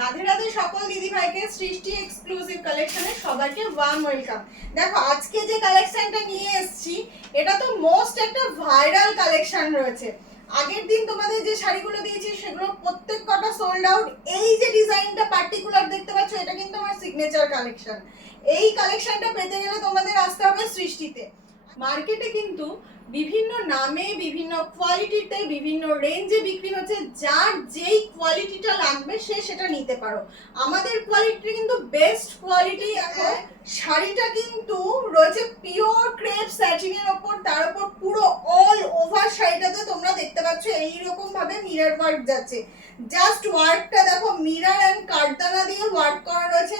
রাধে রাধে সকল দিদি ভাইকে সৃষ্টি এক্সক্লুসিভ কালেকশনে সবাইকে ওয়ার্ম ওয়েলকাম। দেখো আজকে যে কালেকশনটা নিয়ে এসেছি এটা তো মোস্ট একটা ভাইরাল কালেকশন রয়েছে। আগের দিন তোমাদের যে শাড়িগুলো দিয়েছি সেগুলো প্রত্যেক কটা সোল্ড আউট। এই যে ডিজাইনটা পার্টিকুলার দেখতে পাচ্ছ এটা কিন্তু আমার সিগনেচার কালেকশন। এই কালেকশনটা পেতে গেলে তোমাদের আসতে হবে সৃষ্টিতে। মার্কেটে কিন্তু বিভিন্ন নামে বিভিন্ন কোয়ালিটিতে বিভিন্ন রেঞ্জে বিক্রি হচ্ছে, যার যেই কোয়ালিটিটা লাগবে সে সেটা নিতে পারো। আমাদের কোয়ালিটি কিন্তু বেস্ট কোয়ালিটি। শাড়িটা কিন্তু রয়েছে পিওর ক্রেপ স্যাটিনের ওপর, তার উপর পুরো অল ওভার শাড়িটাতে তোমরা দেখতে পাচ্ছ এইরকম ভাবে মিরর ওয়ার্ক যাচ্ছে। জাস্ট ওয়ার্কটা দেখো, মিরর অ্যান্ড কারদানা দিয়ে ওয়ার্ক করা রয়েছে।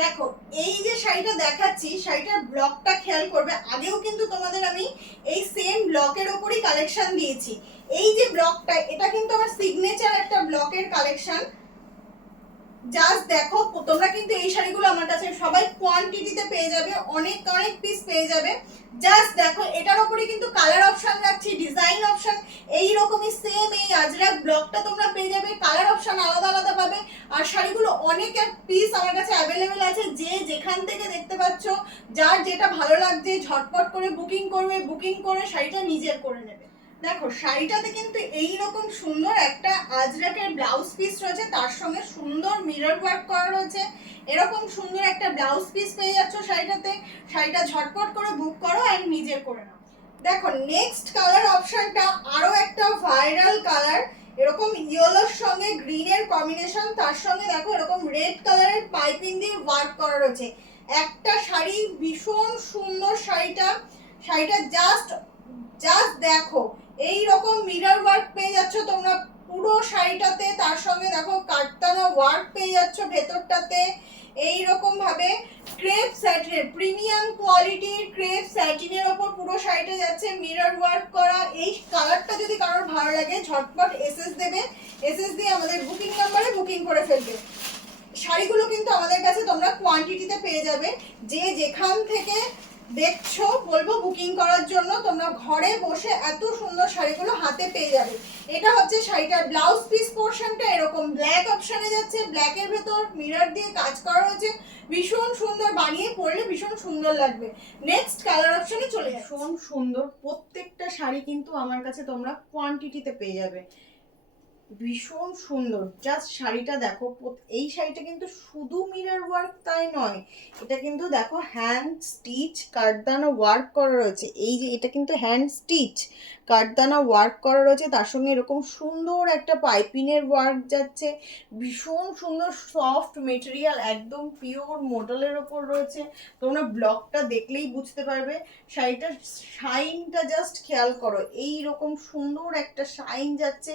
দেখো এই যে শাড়িটা দেখাচ্ছি শাড়িটার ব্লকটা খেয়াল করবে, আগেও কিন্তু তোমাদের আমি এই সেম ব্লকের ওপরই কালেকশন দিয়েছি। এই যে ব্লকটা এটা কিন্তু আমার সিগনেচার একটা ব্লকের কালেকশন। জাস্ট দেখো তোমরা কিন্তু এই শাড়িগুলো আমার কাছে সবাই কোয়ান্টিটিতে পেয়ে যাবে, অনেক অনেক পিস পেয়ে যাবে। জাস্ট দেখো এটার উপরে কিন্তু কালার অপশন রাখছি, ডিজাইন অপশন এই রকমই সেম এই আজরাক ব্লকটা তোমরা পেয়ে যাবে, কালার অপশন আলাদা আলাদা পাবে। আর শাড়িগুলো অনেক এক পিস আমার কাছে অ্যাভেলেবেল আছে, যে যেখান থেকে দেখতে পাচ্ছ যার যেটা ভালো লাগছে ঝটপট করে বুকিং করবে, বুকিং করে শাড়িটা নিজের করে নেবে। দেখো শাড়িটাতে কিন্তু এই রকম সুন্দর একটা আজরাকের ব্লাউজ পিস রয়েছে, তার সঙ্গে সুন্দর মিরর ওয়ার্ক করা রয়েছে। এরকম সুন্দর একটা ব্লাউজ পিস পেয়ে যাচ্ছ শাড়িটাতে। শাড়িটা ঝটপট করে বুক করো আর নিজের করে নাও। দেখো নেক্সট কালার অপশনটা আরো একটা ভাইরাল কালার, এরকম ইয়েলোর সঙ্গে গ্রিনের কম্বিনেশন, তার সঙ্গে দেখো এরকম রেড কালারের পাইপিং দিয়ে ওয়ার্ক করা রয়েছে। একটা শাড়ি ভীষণ সুন্দর শাড়িটা। শাড়িটা জাস্ট জাস্ট দেখো এই রকম মিরর ওয়ার্ক পেয়ে যাচ্ছ তোমরা পুরো শাড়িটাতে, তার সঙ্গে দেখো কাটতানা ওয়ার্ক পেয়ে যাচ্ছ ভেতরটাতে। এই রকম ভাবে ক্রেপ স্যাটিনের প্রিমিয়াম কোয়ালিটির ক্রেপ স্যাটিনের ওপর পুরো শাড়িটা যাচ্ছে মিরর ওয়ার্ক করা। এই কালারটা যদি কারোর ভালো লাগে ঝটপট এসএস দেবে, এসএস দিয়ে আমাদের বুকিং নাম্বারে বুকিং করে ফেলবে। শাড়িগুলো কিন্তু আমাদের কাছে তোমরা কোয়ান্টিটিতে পেয়ে যাবে, যে যেখান থেকে দেখছো বলবো বুকিং করার জন্য তোমরা ঘরে বসে এত সুন্দর শাড়িগুলো হাতে পেয়ে যাবে। এটা হচ্ছে শাড়িটার ব্লাউজ পিস পোর্শনটা, এরকম ব্ল্যাক অপশনে যাচ্ছে, ব্ল্যাকের ভেতর মিরর দিয়ে কাজ করা হয়েছে, ভীষণ সুন্দর, বানিয়ে পরলে ভীষণ সুন্দর লাগবে। নেক্সট কালার অপশনে চলে যাচ্ছে। ভীষণ সুন্দর প্রত্যেকটা শাড়ি কিন্তু আমার কাছে তোমরা কোয়ান্টিটিতে পেয়ে যাবে, ভীষণ সুন্দর। জাস্ট শাড়িটা দেখো, এই শাড়িটা কিন্তু শুধু মিরর ওয়ার্ক তাই নয়, এটা কিন্তু দেখো হ্যান্ড স্টিচ কাঠদানা ওয়ার্ক করা রয়েছে। এই যে এটা কিন্তু হ্যান্ড স্টিচ কাঠদানা ওয়ার্ক করা রয়েছে, তার সঙ্গে এরকম সুন্দর একটা পাইপিনের ওয়ার্ক যাচ্ছে, ভীষণ সুন্দর সফট মেটেরিয়াল, একদম পিওর মোডেলের ওপর রয়েছে। তোমরা ব্লকটা দেখলেই বুঝতে পারবে। শাড়িটার শাইনটা জাস্ট খেয়াল করো, এই রকম সুন্দর একটা শাইন যাচ্ছে।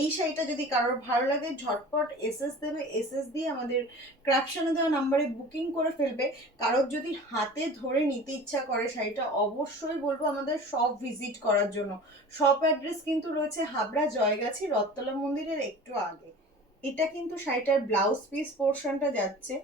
এই শাড়িটা যদি কারোর ভালো লাগে ঝটপট এসএস দেবে, এসএস দিয়ে আমাদের ক্র্যাপশনে দেওয়া নাম্বারে বুকিং করে ফেলবে। কারোর যদি হাতে ধরে নিতে ইচ্ছা করে শাড়িটা, অবশ্যই বলবো আমাদের শপ ভিজিট করার জন্য। শপ অ্যাড্রেস কিন্তু রয়েছে হাবড়া জয়গাছি রথতলা মন্দিরের একটু আগে। এটা কিন্তু শাড়িটার ব্লাউজ পিস পোর্শনটা যাচ্ছে,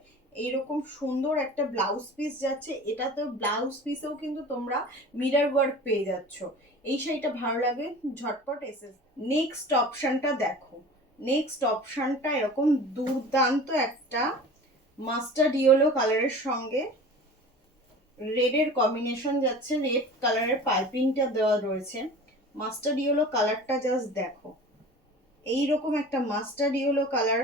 এইরকম সুন্দর একটা ব্লাউজ পিস যাচ্ছে। এটাতেও ব্লাউজ পিসেও কিন্তু তোমরা মিরর ওয়ার্ক পেয়ে যাচ্ছ। এই শাড়িটা ভালো লাগে ঝটপট এসএস। নেক্সট অপশনটা দেখো, নেক্সট অপশনটা এরকম দুর্দান্ত একটা মাস্টার্ড ইয়েলো কালারের সঙ্গে রেডের কম্বিনেশন যাচ্ছে, রেড কালারের পাইপিংটা দেওয়া রয়েছে। মাস্টার্ড ইয়েলো কালারটা জাস্ট দেখো, এইরকম একটা মাস্টার্ড ইয়েলো কালার।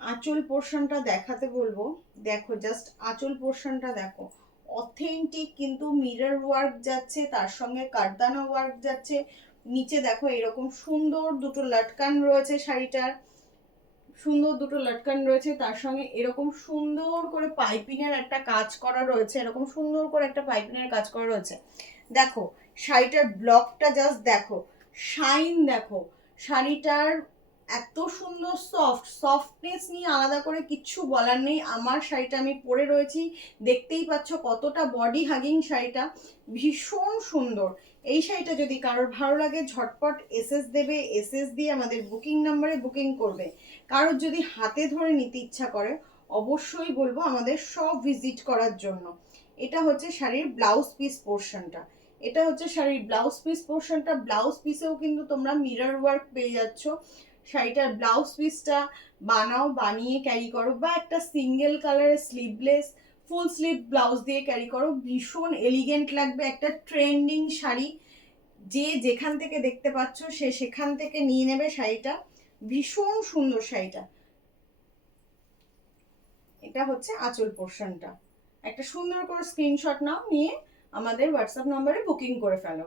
আঁচল পোর্শনটা দেখাতে বলবো, দেখো জাস্ট আঁচল পোর্শনটা দেখো, অথেন্টিক কিন্তু মিরর ওয়ার্ক যাচ্ছে, তার সঙ্গে কাঠদানা ওয়ার্ক যাচ্ছে। নিচে দেখো এরকম সুন্দর দুটো লটকান রয়েছে শাড়িটার, সুন্দর দুটো লটকান রয়েছে, তার সঙ্গে এরকম সুন্দর করে পাইপিংয়ের একটা কাজ করা রয়েছে, এরকম সুন্দর করে একটা পাইপিংয়ের কাজ করা রয়েছে। দেখো শাড়িটার ব্লকটা জাস্ট দেখো, শাইন দেখো, শাড়িটার এত সুন্দর সফটনেস নিয়ে আলাদা করে কিচ্ছু বলার নেই। আমার শাড়িটা আমি পরে রয়েছি, দেখতেই পাচ্ছ কতটা বডি হাগিং শাড়িটা, ভীষণ সুন্দর। এই শাড়িটা যদি কারোর ভালো লাগে ঝটপট এসএস দেবে, এসএস দিয়ে আমাদের বুকিং নাম্বারে বুকিং করবে। কারোর যদি হাতে ধরে নিতে ইচ্ছা করে অবশ্যই বলবো আমাদের সব ভিজিট করার জন্য। এটা হচ্ছে শাড়ির ব্লাউজ পিস পোর্শনটা, এটা হচ্ছে শাড়ির ব্লাউজ পিস পোর্শনটা। ব্লাউজ পিসেও কিন্তু তোমরা মিরর ওয়ার্ক পেয়ে যাচ্ছ। শাড়িটার ব্লাউজ পিসটা বানাও, বানিয়ে ক্যারি করো, বা একটা সিঙ্গেল কালারের স্লিভলেস ফুল স্লিভ ব্লাউজ দিয়ে ক্যারি করো, ভীষণ এলিগেন্ট লাগবে। একটা ট্রেন্ডিং শাড়ি, যে যেখান থেকে দেখতে পাচ্ছ সে সেখান থেকে নিয়ে নেবে শাড়িটা। ভীষণ সুন্দর শাড়িটা। এটা হচ্ছে আঁচল পোর্শনটা। একটা সুন্দর করে স্ক্রিনশট নাও, নিয়ে আমাদের হোয়াটসঅ্যাপ নম্বরে বুকিং করে ফেলো।